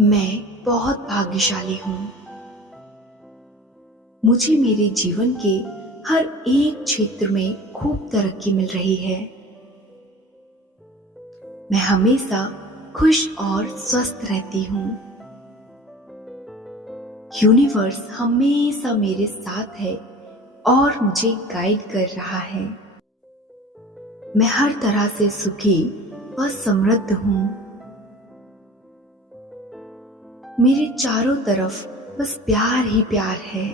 मैं बहुत भाग्यशाली हूँ। मुझे मेरे जीवन के हर एक क्षेत्र में खूब तरक्की मिल रही है। मैं हमेशा खुश और स्वस्थ रहती हूँ। यूनिवर्स हमेशा मेरे साथ है और मुझे गाइड कर रहा है। मैं हर तरह से सुखी व समृद्ध हूँ। मेरे चारों तरफ बस प्यार ही प्यार है।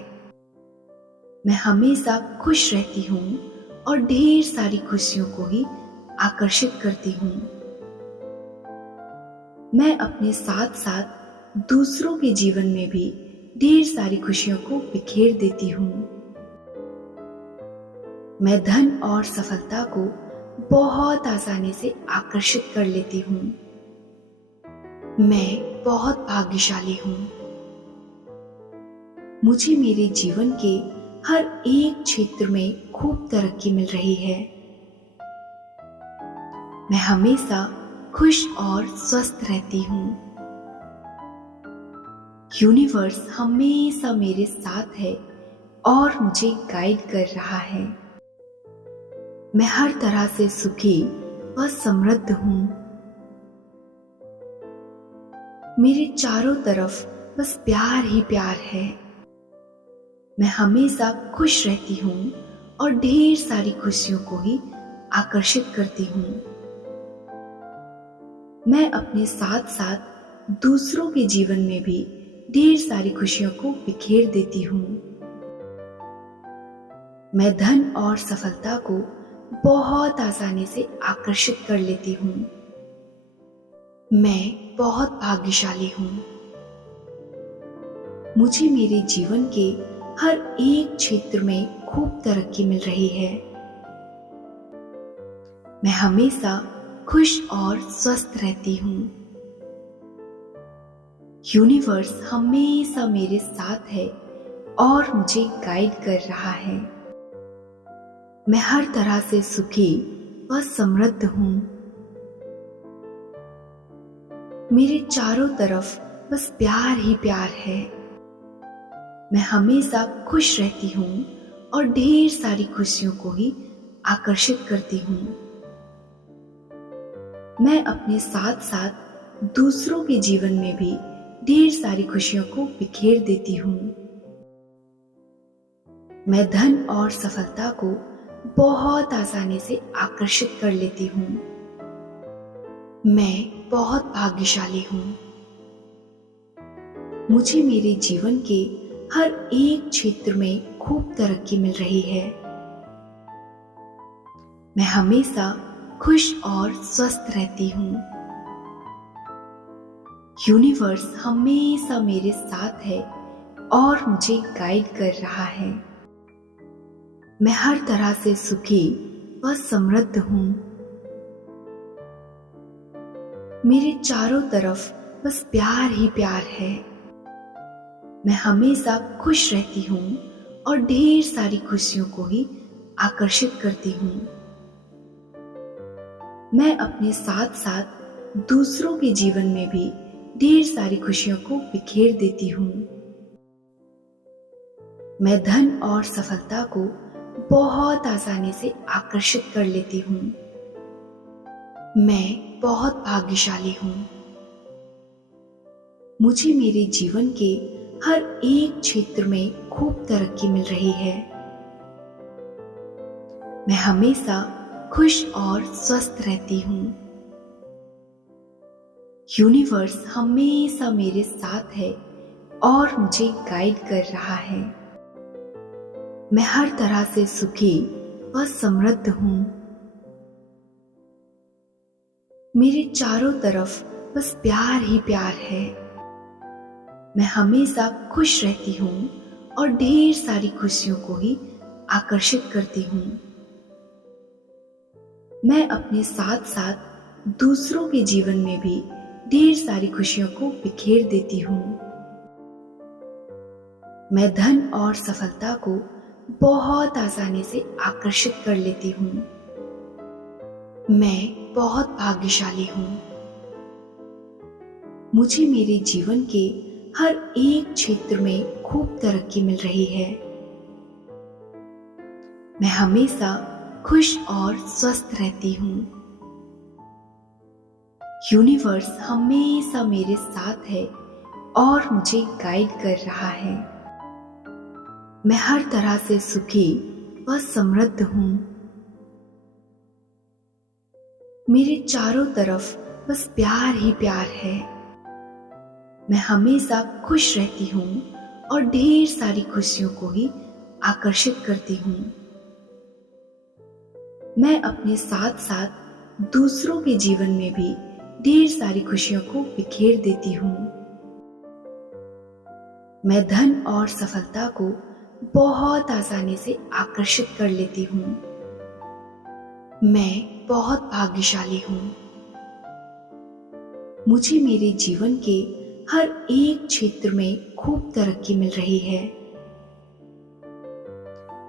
मैं हमेशा खुश रहती हूँ और ढेर सारी खुशियों को ही आकर्षित करती हूँ। मैं अपने साथ साथ दूसरों के जीवन में भी ढेर सारी खुशियों को बिखेर देती हूँ। मैं धन और सफलता को बहुत आसानी से आकर्षित कर लेती हूँ। मैं बहुत भाग्यशाली हूँ। मुझे मेरे जीवन के हर एक क्षेत्र में खूब तरक्की मिल रही है। मैं हमेशा खुश और स्वस्थ रहती हूँ। यूनिवर्स हमेशा मेरे साथ है और मुझे गाइड कर रहा है। मैं हर तरह से सुखी व समृद्ध हूँ। मेरे चारों तरफ बस प्यार ही प्यार है। मैं हमेशा खुश रहती हूँ और ढेर सारी खुशियों को ही आकर्षित करती हूँ। मैं अपने साथ साथ दूसरों के जीवन में भी ढेर सारी खुशियों को बिखेर देती हूँ। मैं धन और सफलता को बहुत आसानी से आकर्षित कर लेती हूँ। मैं बहुत भाग्यशाली हूँ। मुझे मेरे जीवन के हर एक क्षेत्र में खूब तरक्की मिल रही है। मैं हमेशा खुश और स्वस्थ रहती हूँ। यूनिवर्स हमेशा मेरे साथ है और मुझे गाइड कर रहा है। मैं हर तरह से सुखी व समृद्ध हूँ। मेरे चारों तरफ बस प्यार ही प्यार है। मैं हमेशा खुश रहती हूँ और ढेर सारी खुशियों को ही आकर्षित करती हूँ। मैं अपने साथ साथ दूसरों के जीवन में भी ढेर सारी खुशियों को बिखेर देती हूँ। मैं धन और सफलता को बहुत आसानी से आकर्षित कर लेती हूँ। मैं बहुत भाग्यशाली हूँ। मुझे मेरे जीवन के हर एक क्षेत्र में खूब तरक्की मिल रही है। मैं हमेशा खुश और स्वस्थ रहती हूँ। यूनिवर्स हमेशा मेरे साथ है और मुझे गाइड कर रहा है। मैं हर तरह से सुखी व समृद्ध हूँ। मेरे चारों तरफ बस प्यार ही प्यार है। मैं हमेशा खुश रहती हूँ और ढेर सारी खुशियों को ही आकर्षित करती हूँ। मैं अपने साथ साथ दूसरों के जीवन में भी ढेर सारी खुशियों को बिखेर देती हूँ। मैं धन और सफलता को बहुत आसानी से आकर्षित कर लेती हूँ। मैं बहुत भाग्यशाली हूँ। मुझे मेरे जीवन के हर एक क्षेत्र में खूब तरक्की मिल रही है। मैं हमेशा खुश और स्वस्थ रहती हूँ। यूनिवर्स हमेशा मेरे साथ है और मुझे गाइड कर रहा है। मैं हर तरह से सुखी व समृद्ध हूँ। मेरे चारों तरफ बस प्यार ही प्यार है। मैं हमेशा खुश रहती हूँ और ढेर सारी खुशियों को ही आकर्षित करती हूँ। मैं अपने साथ साथ दूसरों के जीवन में भी ढेर सारी खुशियों को बिखेर देती हूँ। मैं धन और सफलता को बहुत आसानी से आकर्षित कर लेती हूँ। मैं बहुत भाग्यशाली हूँ। मुझे मेरे जीवन के हर एक क्षेत्र में खूब तरक्की मिल रही है। मैं हमेशा खुश और स्वस्थ रहती हूँ। यूनिवर्स हमेशा मेरे साथ है और मुझे गाइड कर रहा है। मैं हर तरह से सुखी व समृद्ध हूँ। मेरे चारों तरफ बस प्यार ही प्यार है। मैं हमेशा खुश रहती हूँ और ढेर सारी खुशियों को ही आकर्षित करती हूँ। मैं अपने साथ साथ दूसरों के जीवन में भी ढेर सारी खुशियों को बिखेर देती हूँ। मैं धन और सफलता को बहुत आसानी से आकर्षित कर लेती हूँ। मैं बहुत भाग्यशाली हूँ। मुझे मेरे जीवन के हर एक क्षेत्र में खूब तरक्की मिल रही है।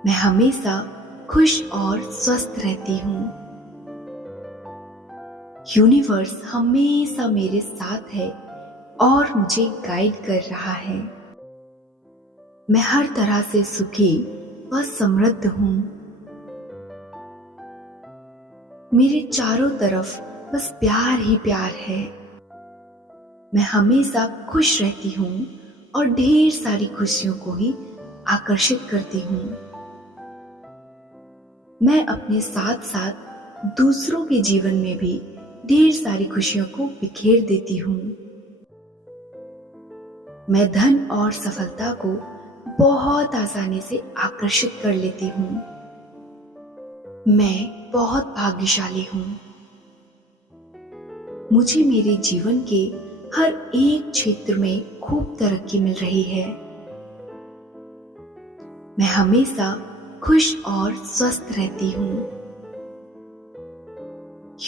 मैं हमेशा खुश और स्वस्थ रहती हूँ। यूनिवर्स हमेशा मेरे साथ है और मुझे गाइड कर रहा है। मैं हर तरह से सुखी व समृद्ध हूँ। मेरे चारों तरफ बस प्यार ही प्यार है। मैं हमेशा खुश रहती हूँ और ढेर सारी खुशियों को ही आकर्षित करती हूँ। मैं अपने साथ साथ दूसरों के जीवन में भी ढेर सारी खुशियों को बिखेर देती हूँ। मैं धन और सफलता को बहुत आसानी से आकर्षित कर लेती हूँ। मैं बहुत भाग्यशाली हूँ। मुझे मेरे जीवन के हर एक क्षेत्र में खूब तरक्की मिल रही है। मैं हमेशा खुश और स्वस्थ रहती हूँ।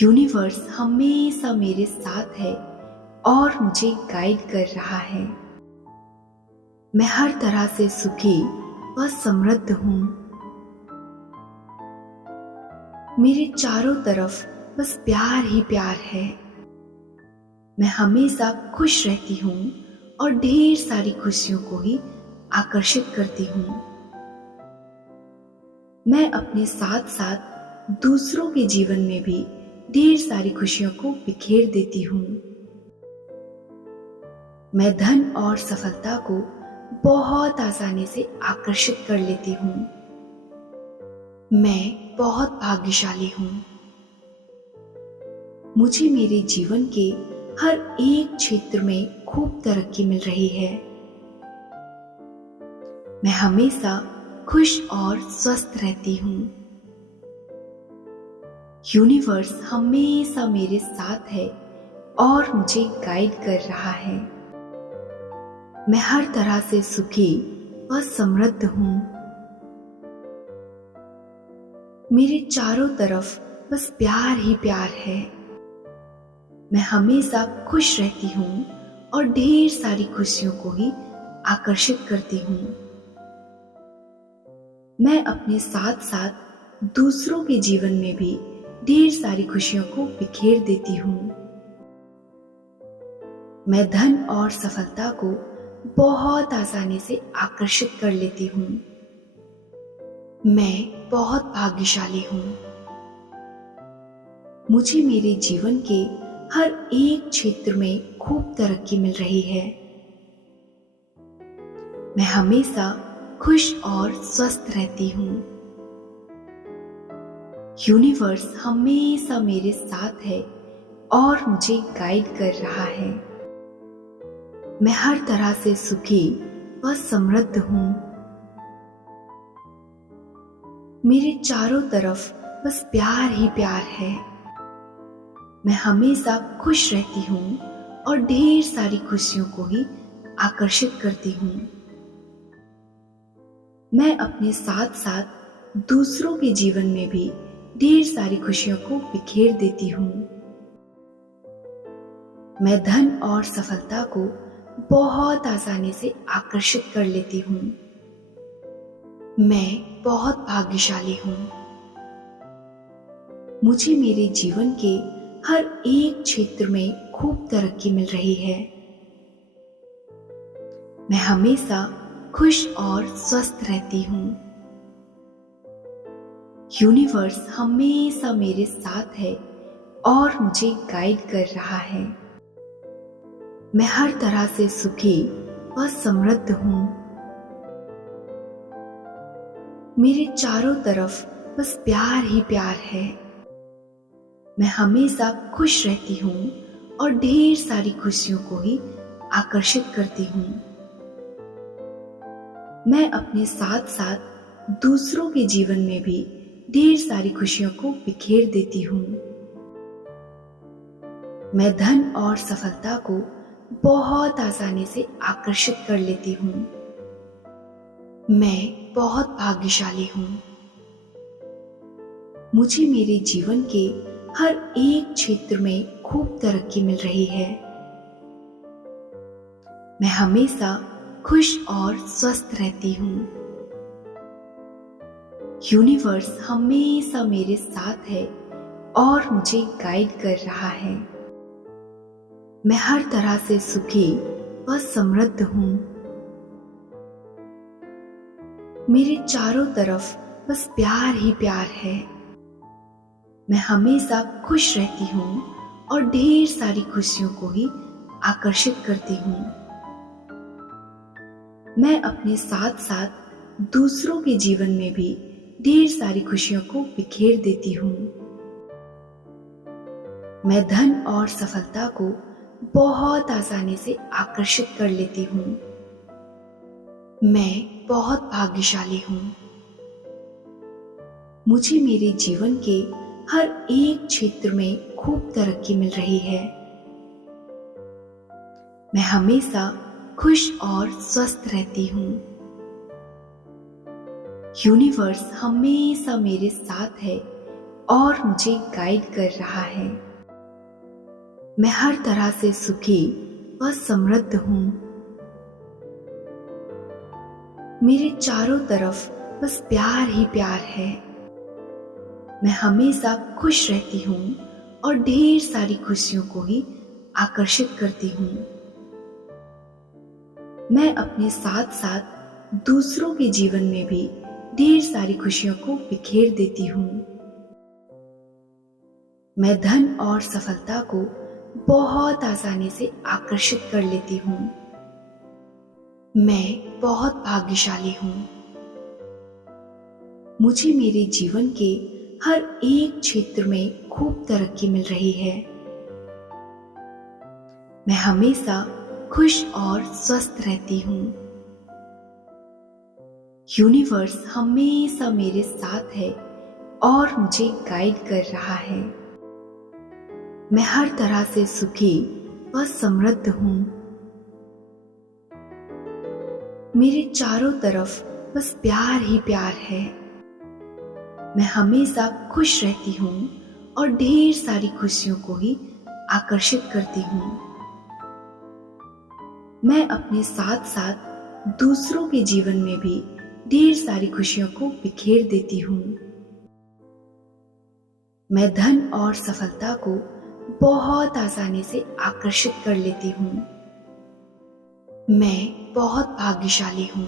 यूनिवर्स हमेशा मेरे साथ है और मुझे गाइड कर रहा है। मैं हर तरह से सुखी व समृद्ध हूँ। मेरे चारों तरफ बस प्यार ही प्यार है। मैं हमेशा खुश रहती हूँ और ढेर सारी खुशियों को ही आकर्षित करती हूँ। मैं अपने साथ साथ दूसरों के जीवन में भी ढेर सारी खुशियों को बिखेर देती हूँ। मैं धन और सफलता को बहुत आसानी से आकर्षित कर लेती हूँ। मैं बहुत भाग्यशाली हूँ। मुझे मेरे जीवन के हर एक क्षेत्र में खूब तरक्की मिल रही है। मैं हमेशा खुश और स्वस्थ रहती हूँ। यूनिवर्स हमेशा मेरे साथ है और मुझे गाइड कर रहा है। मैं हर तरह से सुखी व समृद्ध हूँ। मेरे चारों तरफ बस प्यार ही प्यार है। मैं हमेशा खुश रहती हूँ और ढेर सारी खुशियों को ही आकर्षित करती हूँ। मैं अपने साथ साथ दूसरों के जीवन में भी ढेर सारी खुशियों को बिखेर देती हूँ। मैं धन और सफलता को बहुत आसानी से आकर्षित कर लेती हूँ। मैं बहुत भाग्यशाली हूँ। मुझे मेरे जीवन के हर एक क्षेत्र में खूब तरक्की मिल रही है। मैं हमेशा खुश और स्वस्थ रहती हूँ। यूनिवर्स हमेशा मेरे साथ है और मुझे गाइड कर रहा है। मैं हर तरह से सुखी व समृद्ध हूँ। मेरे चारों तरफ बस प्यार ही प्यार है। मैं हमेशा खुश रहती हूँ और ढेर सारी खुशियों को ही आकर्षित करती हूँ। मैं अपने साथ साथ दूसरों के जीवन में भी ढेर सारी खुशियों को बिखेर देती हूँ। मैं धन और सफलता को बहुत आसानी से आकर्षित कर लेती हूँ। मैं बहुत भाग्यशाली हूँ। मुझे मेरे जीवन के हर एक क्षेत्र में खूब तरक्की मिल रही है। मैं हमेशा खुश और स्वस्थ रहती हूँ। यूनिवर्स हमेशा मेरे साथ है और मुझे गाइड कर रहा है। मैं हर तरह से सुखी व समृद्ध हूँ। मेरे चारों तरफ बस प्यार ही प्यार है। मैं हमेशा खुश रहती हूँ और ढेर सारी खुशियों को ही आकर्षित करती हूँ। मैं अपने साथ साथ दूसरों के जीवन में भी ढेर सारी खुशियों को बिखेर देती हूँ। मैं धन और सफलता को बहुत आसानी से आकर्षित कर लेती हूँ। मैं बहुत भाग्यशाली हूँ। मुझे मेरे जीवन के हर एक क्षेत्र में खूब तरक्की मिल रही है। मैं हमेशा खुश और स्वस्थ रहती हूँ। यूनिवर्स हमेशा मेरे साथ है और मुझे गाइड कर रहा है। मैं हर तरह से सुखी व समृद्ध हूँ। मेरे चारों तरफ बस प्यार ही प्यार है। मैं हमेशा खुश रहती हूँ और ढेर सारी खुशियों को ही आकर्षित करती हूँ। मैं अपने साथ साथ दूसरों के जीवन में भी ढेर सारी खुशियों को बिखेर देती हूँ। मैं धन और सफलता को बहुत आसानी से आकर्षित कर लेती हूँ। मैं बहुत भाग्यशाली हूँ। मुझे मेरे जीवन के हर एक क्षेत्र में खूब तरक्की मिल रही है। मैं हमेशा खुश और स्वस्थ रहती हूँ। यूनिवर्स हमेशा मेरे साथ है और मुझे गाइड कर रहा है। मैं हर तरह से सुखी व समृद्ध हूँ। मेरे चारों तरफ बस प्यार ही प्यार है। मैं हमेशा खुश रहती हूँ और ढेर सारी खुशियों को ही आकर्षित करती हूँ। मैं अपने साथ साथ दूसरों के जीवन में भी ढेर सारी खुशियों को बिखेर देती हूँ। मैं धन और सफलता को बहुत आसानी से आकर्षित कर लेती हूँ। मैं बहुत भाग्यशाली हूँ। मुझे मेरे जीवन के हर एक क्षेत्र में खूब तरक्की मिल रही है। मैं हमेशा खुश और स्वस्थ रहती हूँ। यूनिवर्स हमेशा मेरे साथ है और मुझे गाइड कर रहा है। मैं हर तरह से सुखी व समृद्ध हूँ। मेरे चारों तरफ बस प्यार ही प्यार है। मैं हमेशा खुश रहती हूँ और ढेर सारी खुशियों को ही आकर्षित करती हूँ। मैं अपने साथ साथ दूसरों के जीवन में भी ढेर सारी खुशियों को बिखेर देती हूँ। मैं धन और सफलता को बहुत आसानी से आकर्षित कर लेती हूँ। मैं बहुत भाग्यशाली हूँ।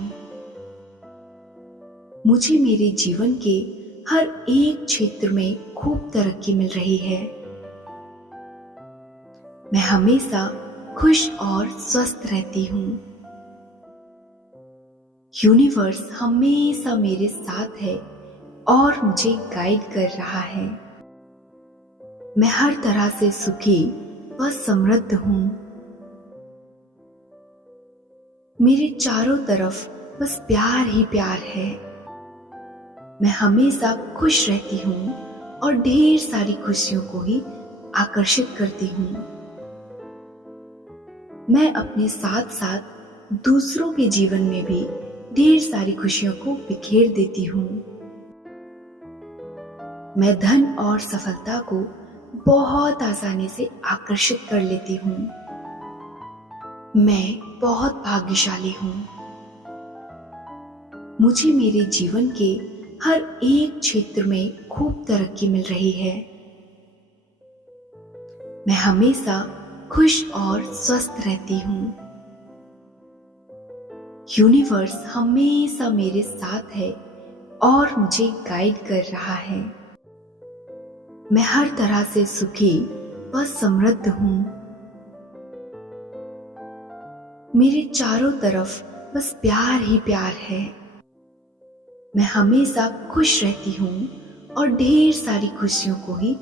मुझे मेरे जीवन के हर एक क्षेत्र में खूब तरक्की मिल रही है। मैं हमेशा खुश और स्वस्थ रहती हूँ। यूनिवर्स हमेशा मेरे साथ है और मुझे गाइड कर रहा है। मैं हर तरह से सुखी व समृद्ध हूँ। मेरे चारों तरफ बस प्यार ही प्यार है। मैं हमेशा खुश रहती हूँ और ढेर सारी खुशियों को ही आकर्षित करती हूँ। मैं अपने साथ साथ दूसरों के जीवन में भी ढेर सारी खुशियों को बिखेर देती हूँ। मैं धन और सफलता को बहुत आसानी से आकर्षित कर लेती हूँ। मैं बहुत भाग्यशाली हूँ। मुझे मेरे जीवन के हर एक क्षेत्र में खूब तरक्की मिल रही है। मैं हमेशा खुश और स्वस्थ रहती हूँ। यूनिवर्स हमेशा मेरे साथ है और मुझे गाइड कर रहा है। मैं हर तरह से सुखी व समृद्ध हूँ। मेरे चारों तरफ बस प्यार ही प्यार है। मैं हमेशा खुश रहती हूँ और ढेर सारी खुशियों को ही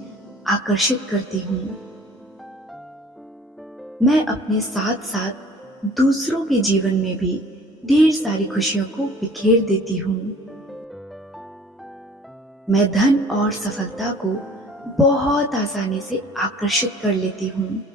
आकर्षित करती हूँ। मैं अपने साथ साथ दूसरों के जीवन में भी ढेर सारी खुशियों को बिखेर देती हूँ। मैं धन और सफलता को बहुत आसानी से आकर्षित कर लेती हूँ।